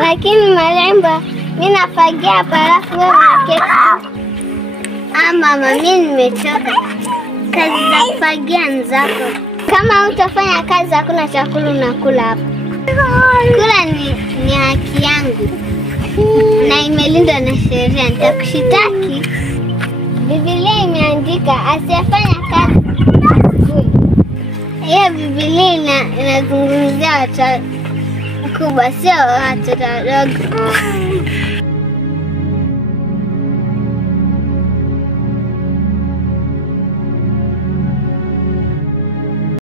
Lakini Malemba, mimi nafagia hapa alafu wewe unaketi. Mama, mimi nimechoka. Kazi za kufagia ni zako. Kama utafanya kazi hakuna chakula unakula hapa. Kula ni haki yangu. Na imelindwa na sheria. Nitakushitaki. Biblia imeandika asiyefanya kazi. Hiyo Biblia inazungumzia watu kubwa, sio watu wadogo.